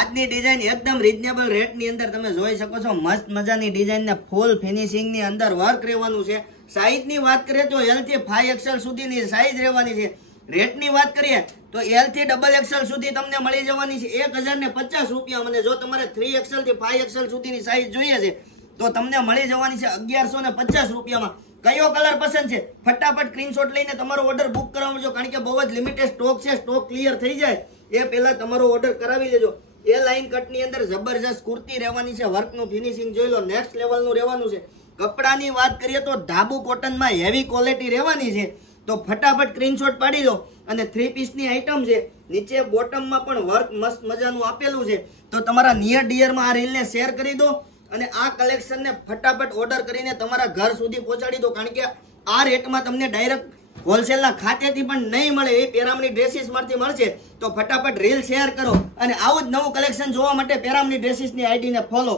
આજની ડિઝાઇન એકદમ રીઝનેબલ રેટની અંદર તમે જોઈ શકો છો. મસ્ત મજાની ડિઝાઇન ને ફૂલ ફિનિશિંગની અંદર વર્ક રહેવાનું છે. સાઈઝની વાત કરીએ તો L થી 5XL સુધીની સાઈઝ રહેવાની છે. રેટની વાત કરીએ તો L થી XXL સુધી તમને મળી જવાની છે 1050 રૂપિયા. અને જો તમારે 3XL થી 5XL સુધીની સાઈઝ જોઈએ છે તો તમને મળી જવાની છે 1150 રૂપિયામાં. કયો કલર પસંદ છે ફટાફટ સ્ક્રીનશોટ લઈને તમારો ઓર્ડર બુક કરાવજો, કારણ કે બહુ જ લિમિટેડ સ્ટોક છે. સ્ટોક ક્લિયર થઈ જાય એ પહેલા તમારો ઓર્ડર કરાવી લેજો. એ લાઈન કટની અંદર જબરજસ્ત કુર્તી રહેવાની છે. વર્કનું ફિનિશિંગ જોઈ લો, નેક્સ્ટ લેવલનું રહેવાનું છે. કપડાની વાત કરીએ તો ધાબુ કોટનમાં હેવી ક્વોલિટી રહેવાની છે. તો ફટાફટ સ્ક્રીનશોટ પાડી લો. અને 3 પીસની આઈટમ છે. નીચે બોટમમાં પણ વર્ક મસ્ત મજાનું આપેલું છે. તો તમારા નિયર ડિયરમાં આ રીલને શેર કરી દો અને આ કલેક્શનને ફટાફટ ઓર્ડર કરીને તમારા ઘર સુધી પહોંચાડી દો, કારણ કે આ રેટમાં તમને ડાયરેક્ટ હોલસેલના ખાતેથી પણ નહીં મળે. એ પેરામની ડ્રેસીસમાંથી મળશે. તો ફટાફટ રીલ શેર કરો અને આવું જ નવું કલેક્શન જોવા માટે પેરામની ડ્રેસીસની આઈડીને ફોલો